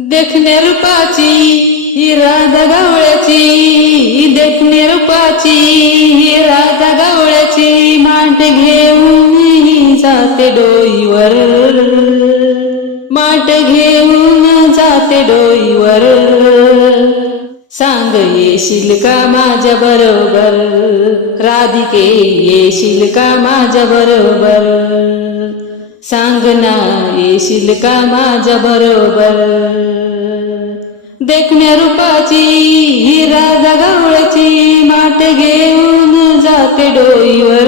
देखने रूपाची ही राधा गवळ्याची देखने रूपाची ही राधा गवळ्याची माठ घेऊन ही जाते डोईवर. माठ घेऊन जाते डोईवर. सांग येशील का माझ्या बरोबर? राधिके येशील का माझ्या बरोबर? सांग ना येशील का माझ्या बरोबर? देखण्या रूपाची हिरा जगावळची माट घेऊन जाते डोईवर.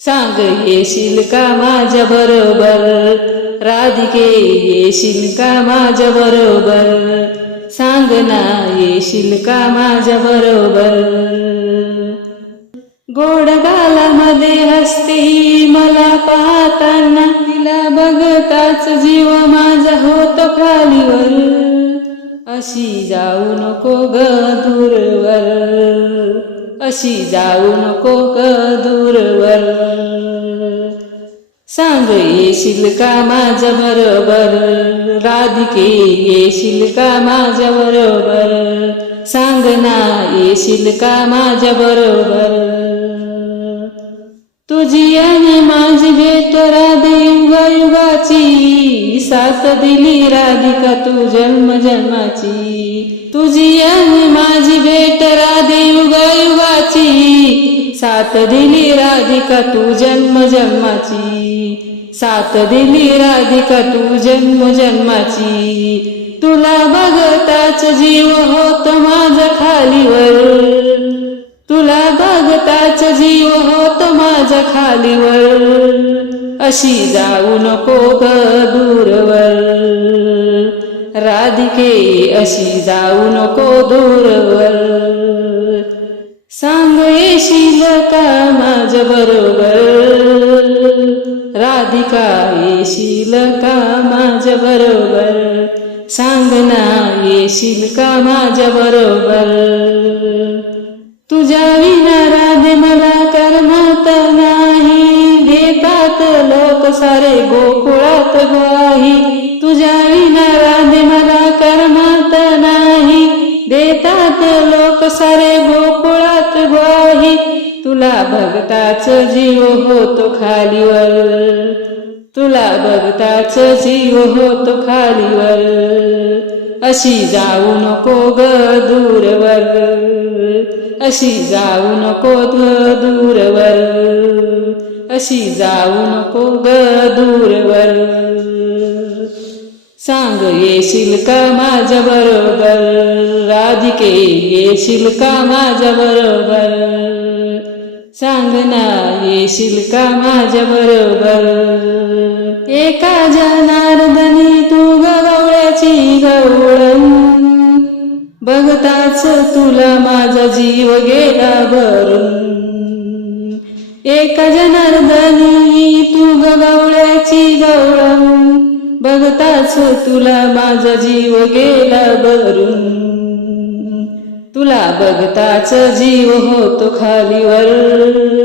सांग येशील का माझ्या बरोबर? राधिके येशील का माझ्या बरोबर? सांग ना येशील का माझ्या बरोबर? गोड गालामध्ये हसते पाहताना तिला बघताच जीव माझा होतो खालीवर. अशी जाऊ नको ग दूरवर. अशी जाऊ नको ग दूरवर. सांग येशील का माझ्या बरोबर? राधिके येशील का माझ्या बरोबर? सांग ना येशील का माझ्या बरोबर? तुझी आणि माझी भेट राधे युगायुगाची. साथ दिली राधिका तू जन्म जन्माची. तुझी आणि माझी भेट राधे युगायुगाची. साथ दिली राधिका तू जन्म जन्माची. साथ दिली राधिका तू जन्म जन्माची. तुला बघताच जीव होत माझ खालीवर. खालीवर अशी जाऊ नको ग दूरवर. राधिके अशी जाऊ नको दूरवर. सांग येशील का माझ्या बरोबर? राधिका येशील का माझ्या बरोबर? सांग ना येशील का माझ्या बरोबर? तुझ्या विनारा सारे गोकुळात ग्वाही. तुझ्या विना राधे मला करमत नाही. देतात लोक सारे गोकुळात ग्वाही. तुला भगताच जीव होतो खालीवर. तुला भगताच जीव होतो खालीवर. अशी जाऊ नको ग दूरवर. अशी जाऊ नको ग दूरवर. अशी जाऊ नको ग दूरवर. सांग येशील का माझ्या बरोबर? राधिके येशील का माझ्या बरोबर? सांग ना येशील का माझ्या बरोबर? एका जनार्दनी तू गवळ्याची गवळ बघताच तुला माझा जीव गेला भरून. एका जनार्दनी तू गवळ्याची गवळण बघताच तुला माझा जीव गेला भरून. तुला बघताच जीव होतो खालीवर.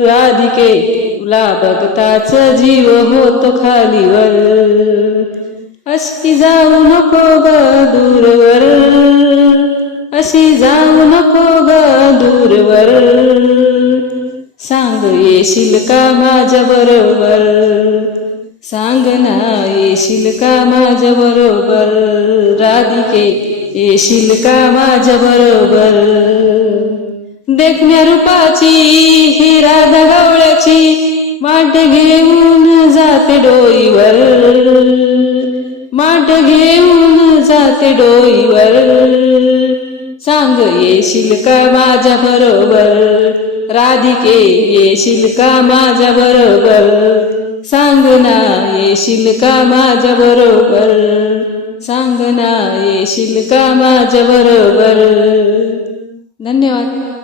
आधिके तुला बघताच जीव होतो खालीवर. अशी जाऊ नको ग दूरवर. अशी जाऊ नको ग दूरवर. सांग येशील का माझ्या बरोबर? सांग ना येशील का माझ्या बरोबर? राधिके येशील का माझ्या बरोबर? देखण्या रूपाची ही राधा गवळ्याची वाट घेऊन जाते डोईवर. माठ घेऊन जाते डोईवर. सांग येशील का माझ्या बरोबर? राधिके येशील का माझ्या बरोबर. सांग ना येशील का माझ्या बरोबर. सांग ना येशील का माझ्या बरोबर. धन्यवाद.